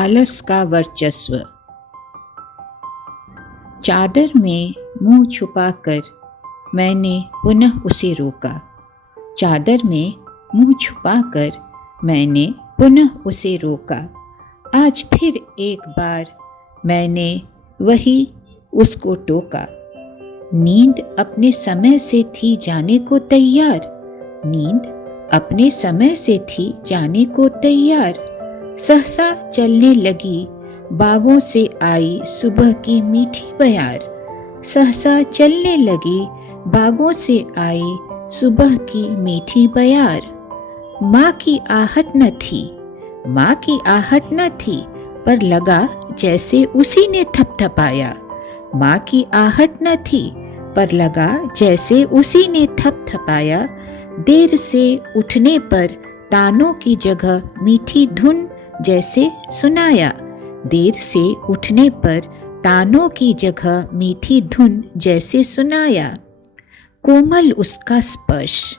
आलस का वर्चस्व। चादर में मुंह छुपाकर मैंने पुनः उसे रोका। चादर में मुंह छुपाकर मैंने पुनः उसे रोका। आज फिर एक बार मैंने वही उसको टोका। नींद अपने समय से थी जाने को तैयार। नींद अपने समय से थी जाने को तैयार। सहसा चलने लगी बागों से आई सुबह की मीठी बयार। सहसा चलने लगी बागों से आई सुबह की मीठी बयार। माँ की आहट न थी, माँ की आहट न थी, पर लगा जैसे उसी ने थपथपाया। माँ की आहट न थी, पर लगा जैसे उसी ने थपथपाया। देर से उठने पर तानों की जगह मीठी धुन जैसे सुनाया। देर से उठने पर तानों की जगह मीठी धुन जैसे सुनाया। कोमल उसका स्पर्श,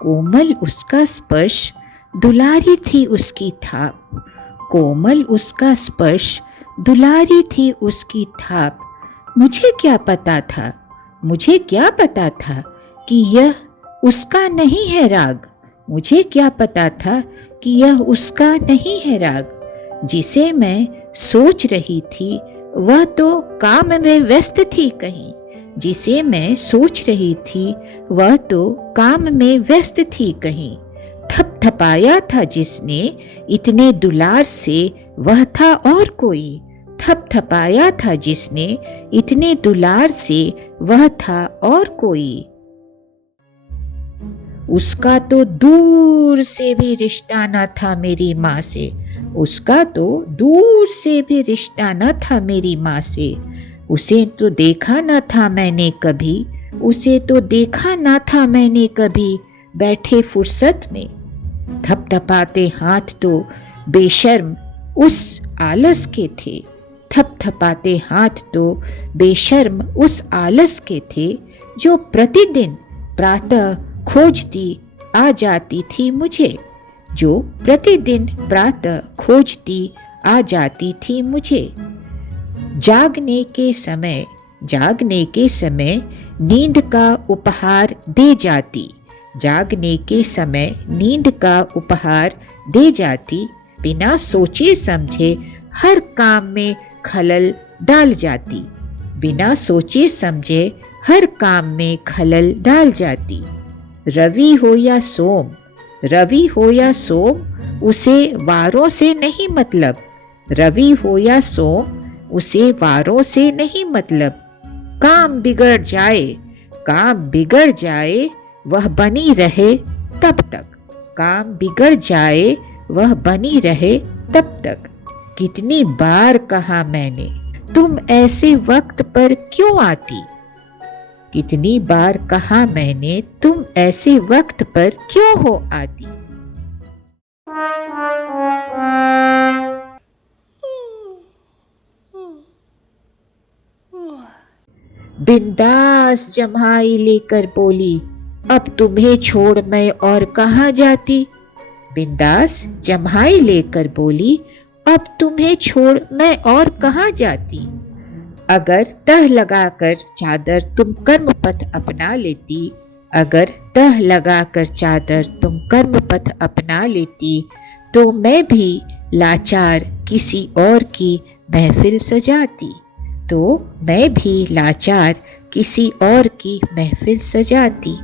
कोमल उसका स्पर्श, दुलारी थी उसकी थाप। कोमल उसका स्पर्श, दुलारी थी उसकी थाप। मुझे क्या पता था, मुझे क्या पता था कि यह उसका नहीं है राग। मुझे क्या पता था कि यह उसका नहीं है राग। जिसे मैं सोच रही थी वह तो काम में व्यस्त थी कहीं। जिसे मैं सोच रही थी वह तो काम में व्यस्त थी कहीं। थपथपाया था जिसने इतने दुलार से वह था और कोई। थपथपाया था जिसने इतने दुलार से वह था और कोई। उसका तो दूर से भी रिश्ता न था मेरी माँ से। उसका तो दूर से भी रिश्ता न था मेरी माँ से। उसे तो देखा न था मैंने कभी, उसे तो देखा न था मैंने कभी बैठे फुर्सत में। थपथपाते हाथ तो बेशर्म उस आलस के थे। थपथपाते हाथ तो बेशर्म उस आलस के थे जो प्रतिदिन प्रातः खोजती आ जाती थी मुझे। जो प्रतिदिन प्रातः खोजती आ जाती थी मुझे। जागने के समय, जागने के समय नींद का उपहार दे जाती। जागने के समय नींद का उपहार दे जाती। बिना सोचे समझे हर काम में खलल डाल जाती। बिना सोचे समझे हर काम में खलल डाल जाती। रवि हो या सोम, रवि हो या सोम, उसे वारों से नहीं मतलब। रवि हो या सोम, उसे वारों से नहीं मतलब। काम बिगड़ जाए, काम बिगड़ जाए, वह बनी रहे तब तक। काम बिगड़ जाए वह बनी रहे तब तक। कितनी बार कहा मैंने, तुम ऐसे वक्त पर क्यों आती। कितनी बार कहा मैंने, तुम ऐसे वक्त पर क्यों हो आती। बिंदास जम्हाई लेकर बोली, अब तुम्हें छोड़ मैं और कहाँ जाती। बिंदास जम्हाई लेकर बोली, अब तुम्हें छोड़ मैं और कहाँ जाती। अगर तह लगाकर चादर तुम कर्मपथ अपना लेती, अगर तह लगाकर चादर तुम कर्मपथ अपना लेती, तो मैं भी लाचार किसी और की महफिल सजाती। तो मैं भी लाचार किसी और की महफिल सजाती।